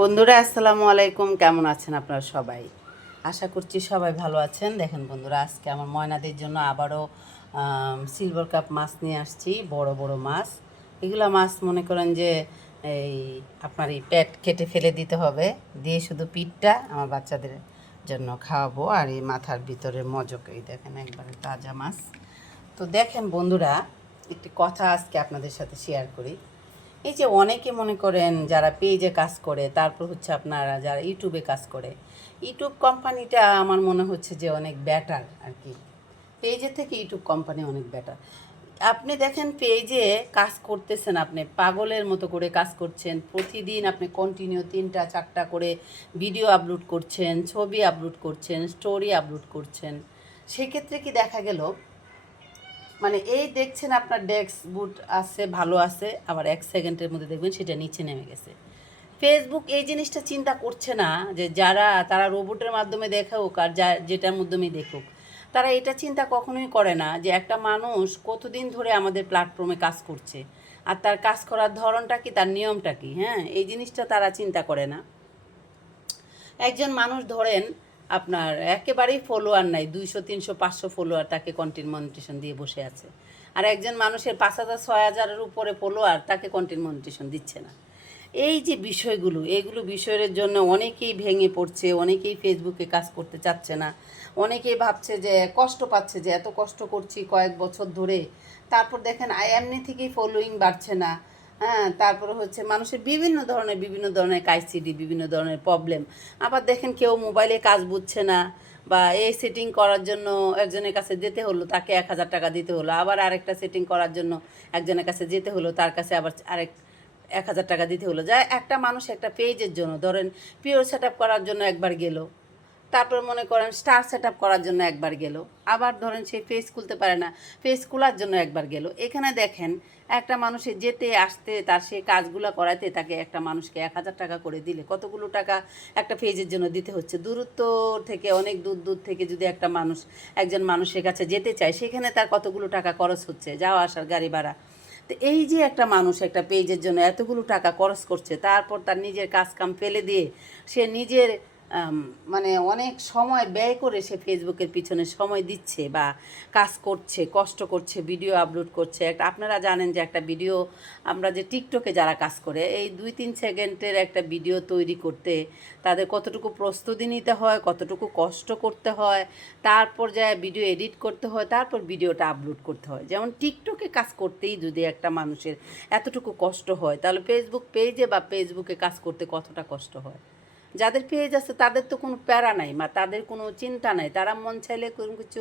বন্ধুরা আসসালামু আলাইকুম, কেমন আছেন আপনারা সবাই? আশা করছি সবাই ভালো আছেন। দেখেন বন্ধুরা, আজকে আমার ময়নাদের জন্য আবারও সিলভার কাপ মাছ নিয়ে আসছি, বড় বড় মাছ। এগুলো মাছ মনে করেন যে এই আপনার এই পেট কেটে ফেলে দিতে হবে, দিয়ে শুধু পিঠটা আমার বাচ্চাদের জন্য খাওয়াবো। আর এই মাথার ভিতরে মজক, এই দেখেন একবারে তাজা মাছ। তো দেখেন বন্ধুরা, একটি কথা আজকে আপনাদের সাথে শেয়ার করি। এই যে অনেকে মনে করেন যারা পেজে কাজ করে, তারপর হচ্ছে আপনারা যারা ইউটিউবে কাজ করে, ইউটিউব কোম্পানিটা আমার মনে হচ্ছে যে অনেক বেটার আর কি। পেজের থেকে ইউটিউব কোম্পানি অনেক বেটার। আপনি দেখেন পেজে কাজ করতেছেন, আপনি পাগলের মতো করে কাজ করছেন, প্রতিদিন আপনি কন্টিনিউ 3টা 4টা করে ভিডিও আপলোড করছেন, ছবি আপলোড করছেন, স্টোরি আপলোড করছেন। সেক্ষেত্রে কি দেখা গেল, মানে এই দেখছেন আপনার ডেস্ক বুট আছে, ভালো আছে, আবার 1 সেকেন্ডের মধ্যে দেখবেন সেটা নিচে নেমে গেছে। ফেসবুক এই জিনিসটা চিন্তা করছে না যে তারা রোবটের মাধ্যমে দেখাক আর যেটার মাধ্যমেই দেখুক, তারা এটা চিন্তা কখনোই করে না যে একটা মানুষ কতদিন ধরে আমাদের প্ল্যাটফর্মে কাজ করছে, আর তার কাজ করার ধরনটা কি, তার নিয়মটা কি। হ্যাঁ, এই জিনিসটা তারা চিন্তা করে না। একজন মানুষ ধরেন আপনার একেবারেই ফলোয়ার নাই, 200 300 500 ফলোয়ার, তাকে কন্টেন্ট মনিটেশন দিয়ে বসে আছে। আর একজন মানুষের 5,000 6,000-এর উপরে ফলোয়ার, তাকে কন্টেন্ট মনিটেশন দিচ্ছে না। এই যে বিষয়গুলো, এইগুলো বিষয়ের জন্য অনেকেই ভেঙে পড়ছে, অনেকেই ফেসবুকে কাজ করতে চাচ্ছে না। অনেকেই ভাবছে যে কষ্ট পাচ্ছে, যে এত কষ্ট করছি কয়েক বছর ধরে, তারপর দেখেন এমনি থেকেই ফলোয়িং বাড়ছে না। হ্যাঁ, তারপরে হচ্ছে মানুষের বিভিন্ন ধরনের কাইসিডি, বিভিন্ন ধরনের প্রবলেম। আবার দেখেন কেউ মোবাইলে কাজ বুঝছে না, বা এই সেটিং করার জন্য একজনের কাছে যেতে হলো, তাকে 1,000 টাকা দিতে হলো। আবার আরেকটা সেটিং করার জন্য একজনের কাছে যেতে হলো, তার কাছে আবার আরেক 1,000 টাকা দিতে হলো। যা একটা মানুষ একটা পেজের জন্য ধরেন পিওর সেট আপ করার জন্য একবার গেল, তারপর মনে করেন স্টার সেট আপ করার জন্য একবার গেল, আবার ধরেন সে ফেস খুলতে পারে না, ফেস খোলার জন্য একবার গেল। এখানে দেখেন একটা মানুষের যেতে আসতে, তার সে কাজগুলো করাতে তাকে একটা মানুষকে 1,000 টাকা করে দিলে কতগুলো টাকা একটা পেজের জন্য দিতে হচ্ছে। দূরত্ব থেকে, অনেক দূর দূর থেকে যদি একটা মানুষ একজন মানুষের কাছে যেতে চায়, সেখানে তার কতগুলো টাকা খরচ হচ্ছে, যাওয়া আসার গাড়ি ভাড়া। তো এই যে একটা মানুষ একটা পেজের জন্য এতগুলো টাকা খরচ করছে, তারপর তার নিজের কাজ কাম ফেলে দিয়ে সে নিজের মানে অনেক সময় ব্যয় করে সে ফেসবুকের পিছনে সময় দিচ্ছে বা কাজ করছে, কষ্ট করছে, ভিডিও আপলোড করছে। আপনারা জানেন যে একটা ভিডিও, আমরা যে টিকটকে যারা কাজ করে, এই 2-3 সেকেন্ডের একটা ভিডিও তৈরি করতে তাদের কতটুকু প্রস্তুতি নিতে হয়, কতটুকু কষ্ট করতে হয়, তারপর যায় ভিডিও এডিট করতে হয়, তারপর ভিডিওটা আপলোড করতে হয়। যেমন টিকটকে কাজ করতেই যদি একটা মানুষের এতটুকু কষ্ট হয়, তাহলে ফেসবুক পেজে বা ফেসবুকে কাজ করতে কতটা কষ্ট হয়। যাদের পেজ আছে তাদের তো কোনো প্যারা নাই, বা তাদের কোনো চিন্তা নাই, তারা মন চাইলে কোনো কিছু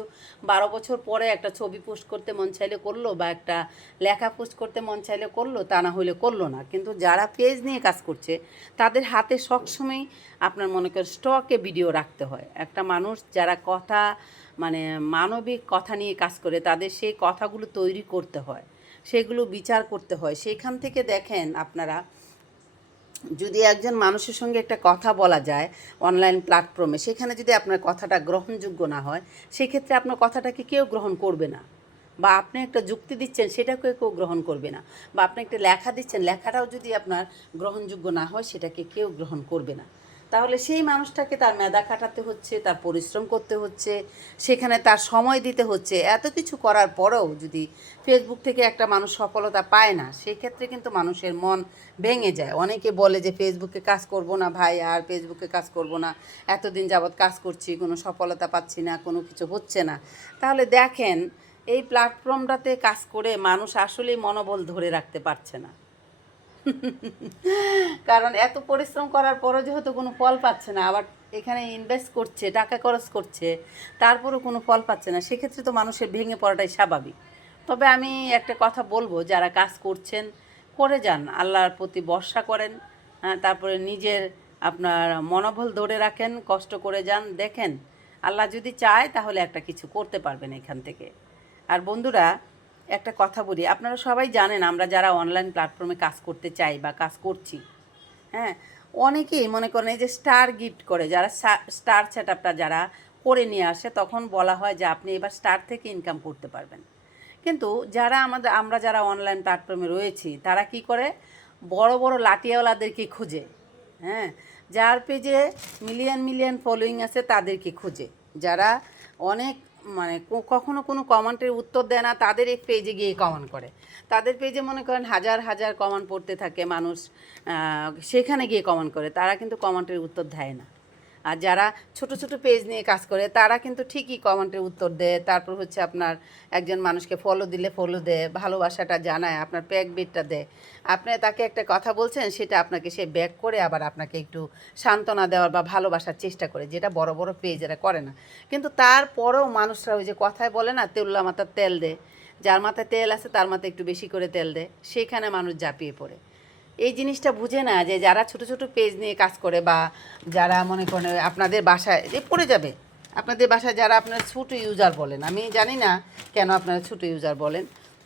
12 বছর পরে একটা ছবি পোস্ট করতে মন চাইলে করলো, বা একটা লেখা পোস্ট করতে মন চাইলে করলো, তা না হলে করলো না। কিন্তু যারা পেজ নিয়ে কাজ করছে, তাদের হাতে সবসময় আপনার মনে করেন স্টকে ভিডিও রাখতে হয়। একটা মানুষ যারা কথা, মানে মানবিক কথা নিয়ে কাজ করে, তাদের সেই কথাগুলো তৈরি করতে হয়, সেগুলো বিচার করতে হয়। সেখান থেকে দেখেন আপনারা, যদি একজন মানুষের সঙ্গে একটা কথা বলা যায় অনলাইন প্ল্যাটফর্মে, সেখানে যদি আপনার কথাটা গ্রহণযোগ্য না হয়, সেক্ষেত্রে আপনার কথাটাকে কেউ গ্রহণ করবে না। বা আপনি একটা যুক্তি দিচ্ছেন, সেটাকে কেউ গ্রহণ করবে না। বা আপনি একটা লেখা দিচ্ছেন, লেখাটাও যদি আপনার গ্রহণযোগ্য না হয়, সেটাকে কেউ গ্রহণ করবে না। তাহলে সেই মানুষটাকে তার মেধা খাটাতে হচ্ছে, তার পরিশ্রম করতে হচ্ছে, সেখানে তার সময় দিতে হচ্ছে। এত কিছু করার পরেও যদি ফেসবুক থেকে একটা মানুষ সফলতা পায় না, সেক্ষেত্রে কিন্তু মানুষের মন ভেঙে যায়। অনেকে বলে যে ফেসবুকে কাজ করব না ভাই, আর ফেসবুকে কাজ করব না, এতদিন যাবৎ কাজ করছি, কোনো সফলতা পাচ্ছি না, কোনো কিছু হচ্ছে না। তাহলে দেখেন, এই প্ল্যাটফর্মটাতে কাজ করে মানুষ আসলেই মনোবল ধরে রাখতে পারছে না। কারণ এত পরিশ্রম করার পরও যেহেতু কোনো ফল পাচ্ছে না, আবার এখানে ইনভেস্ট করছে, টাকা খরচ করছে, তারপরেও কোনো ফল পাচ্ছে না, সেক্ষেত্রে তো মানুষের ভেঙে পড়াটাই স্বাভাবিক। তবে আমি একটা কথা বলবো, যারা কাজ করছেন করে যান, আল্লাহর প্রতি ভরসা করেন। হ্যাঁ, তারপরে নিজের আপনার মনোবল ধরে রাখেন, কষ্ট করে যান, দেখেন আল্লাহ যদি চায় তাহলে একটা কিছু করতে পারবেন এখান থেকে। আর বন্ধুরা, একটা কথা বলি, আপনারা সবাই জানেন আমরা যারা অনলাইন প্ল্যাটফর্মে কাজ করতে চাই বা কাজ করছি, হ্যাঁ, অনেকেই মনে করেন এই যে স্টার গিফট করে, যারা স্টার সেট আপটা যারা করে নিয়ে আসে, তখন বলা হয় যে আপনি এবার স্টার থেকে ইনকাম করতে পারবেন। কিন্তু আমরা যারা অনলাইন প্ল্যাটফর্মে রয়েছি, তারা কি করে, বড় বড় লাঠিয়াওয়ালাদেরকে খুঁজে, হ্যাঁ, যার পেজে মিলিয়ন মিলিয়ন ফলোয়িং আছে তাদেরকে খোঁজে, যারা অনেক মানে কখনো কোনো কমেন্টের উত্তর দেয় না তাদের এই পেজে গিয়ে কমেন্ট করে। তাদের পেজে মনে করেন হাজার হাজার কমেন্ট পড়তে থাকে মানুষ, সেখানে গিয়ে কমেন্ট করে, তারা কিন্তু কমেন্টের উত্তর দেয় না। আর যারা ছোট ছোট পেজ নিয়ে কাজ করে তারা কিন্তু ঠিকই কমেন্টের উত্তর দেয়, তারপর হচ্ছে আপনার একজন মানুষকে ফলো দিলে ফলো দেয়, ভালোবাসাটা জানায়, আপনার প্যাক বিটটা দেয়। আপনি তাকে একটা কথা বলছেন, সেটা আপনাকে সে ব্যাক করে আবার আপনাকে একটু সান্ত্বনা দেওয়ার বা ভালোবাসার চেষ্টা করে, যেটা বড় বড় পেজ এরা করে না। কিন্তু তারপরেও মানুষরা ওই যে কথায় বলে না, তেউল্লা মাথার তেল দেয়, যার মাথায় তেল আছে তার মাথায় একটু বেশি করে তেল দেয়, সেখানে মানুষ ঝাঁপিয়ে পড়ে। এই জিনিসটা বুঝে না যে যারা ছোট ছোট পেজ নিয়ে কাজ করে, বা যারা মনে করেন আপনাদের বাসায় যে পড়ে যাবে, আপনাদের বাসায় যারা আপনারা ছোটো ইউজার বলেন, আমি জানি না কেন আপনারা ছোটো ইউজার বলেন,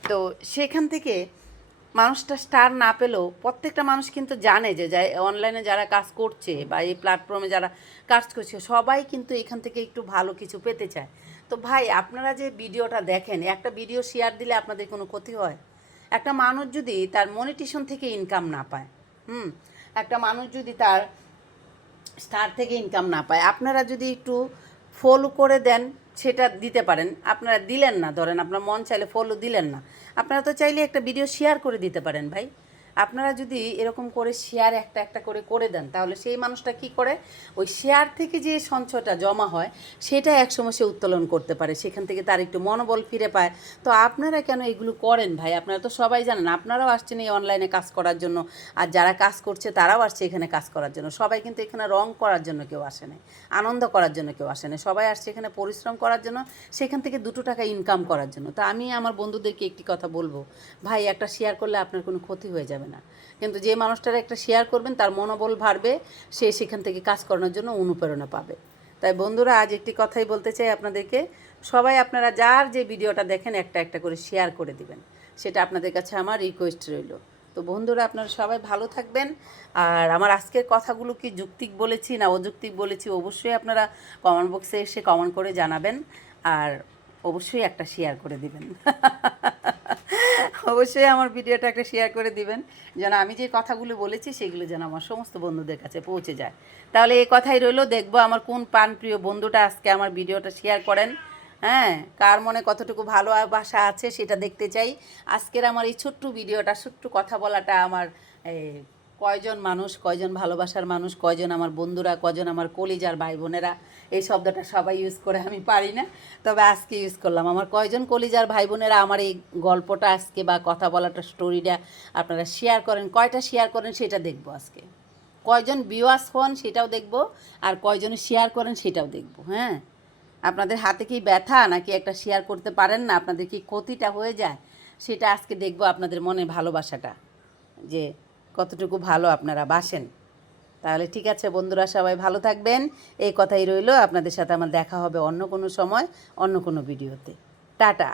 তো সেখান থেকে মানুষটা স্টার না পেলেও প্রত্যেকটা মানুষ কিন্তু জানে যে অনলাইনে যারা কাজ করছে বা এই প্ল্যাটফর্মে যারা কাজ করছে সবাই কিন্তু এখান থেকে একটু ভালো কিছু পেতে চায়। তো ভাই, আপনারা যে ভিডিওটা দেখেন, একটা ভিডিও শেয়ার দিলে আপনাদের কোনো ক্ষতি হয়? একটা মানুষ যদি তার মনিটেশন থেকে ইনকাম না পায়, একটা মানুষ যদি তার স্টার থেকে ইনকাম না পায়, আপনারা যদি একটু ফলো করে দেন সেটা দিতে পারেন। আপনারা দিলেন না, ধরেন আপনার মন চাইলে ফলো দিলেন না, আপনারা তো চাইলে একটা ভিডিও শেয়ার করে দিতে পারেন ভাই। আপনারা যদি এরকম করে শেয়ার একটা একটা করে করে দেন, তাহলে সেই মানুষটা কি করে, ওই শেয়ার থেকে যে সঞ্চয়টা জমা হয় সেটা একসময় সে উত্তোলন করতে পারে, সেখান থেকে তার একটু মনোবল ফিরে পায়। তো আপনারা কেন এগুলো করেন ভাই? আপনারা তো সবাই জানেন, আপনারাও আসছেন এই অনলাইনে কাজ করার জন্য, আর যারা কাজ করছে তারাও আসছে এখানে কাজ করার জন্য। সবাই কিন্তু এখানে রং করার জন্য কেউ আসে না, আনন্দ করার জন্য কেউ আসে না, সবাই আসছে এখানে পরিশ্রম করার জন্য, সেখান থেকে 2 টাকা ইনকাম করার জন্য। তো আমি আমার বন্ধুদেরকে একটি কথা বলবো, ভাই একটা শেয়ার করলে আপনার কোনো ক্ষতি হয়ে যাবে না, কিন্তু যে মানুষটারা একটা শেয়ার করবেন তার মনোবল বাড়বে, সে সেখান থেকে কাজ করানোর জন্য অনুপ্রেরণা পাবে। তাই বন্ধুরা, আজ একটি কথাই বলতে চাই আপনাদেরকে, সবাই আপনারা যার যে ভিডিওটা দেখেন একটা একটা করে শেয়ার করে দিবেন, সেটা আপনাদের কাছে আমার রিকোয়েস্ট রইল। তো বন্ধুরা, আপনারা সবাই ভালো থাকবেন। আর আমার আজকের কথাগুলো কি যৌক্তিক বলেছি না অযৌক্তিক বলেছি, অবশ্যই আপনারা কমেন্ট বক্সে এসে কমেন্ট করে জানাবেন, আর অবশ্যই একটা শেয়ার করে দিবেন। অবশ্যই আমার ভিডিওটা একটা শেয়ার করে দিবেন, যেন আমি যে কথাগুলো বলেছি সেগুলো যেন আমার সমস্ত বন্ধুদের কাছে পৌঁছে যায়। তাহলে এই কথাই রইলো, দেখবো আমার কোন প্রাণপ্রিয় বন্ধুটা আজকে আমার ভিডিওটা শেয়ার করেন। হ্যাঁ, কার মনে কতটুকু ভালোবাসা আছে সেটা দেখতে চাই। আজকের আমার এই ছোট্ট ভিডিওটা, ছোট্ট কথা বলাটা আমার কয়জন মানুষ, কয়জন ভালোবাসার মানুষ, কয়জন আমার বন্ধুরা, কয়জন আমার কলিজার ভাই বোনেরা, এই শব্দটা সবাই ইউজ করে, আমি পারি না, তবে আজকে ইউজ করলাম। আমার কয়জন কলিজার ভাই বোনেরা আমার এই গল্পটা আজকে বা কথা বলাটা স্টোরিটা আপনারা শেয়ার করেন, কয়টা শেয়ার করেন সেটা দেখবো আজকে। কয়জন ভিউয়ার্স হন সেটাও দেখবো, আর কয়জন শেয়ার করেন সেটাও দেখবো। হ্যাঁ, আপনাদের হাতে কি ব্যথা নাকি একটা শেয়ার করতে পারেন না, আপনাদের কি ক্ষতিটা হয়ে যায়, সেটা আজকে দেখবো, আপনাদের মনে ভালোবাসাটা যে কতটুকু ভালো আপনারা বাসেন। তাহলে ঠিক আছে বন্ধুরা, সবাই ভালো থাকবেন, এই কথাই রইলো। আপনাদের সাথে আমার দেখা হবে অন্য কোনো সময়, অন্য কোনো ভিডিওতে। টাটা।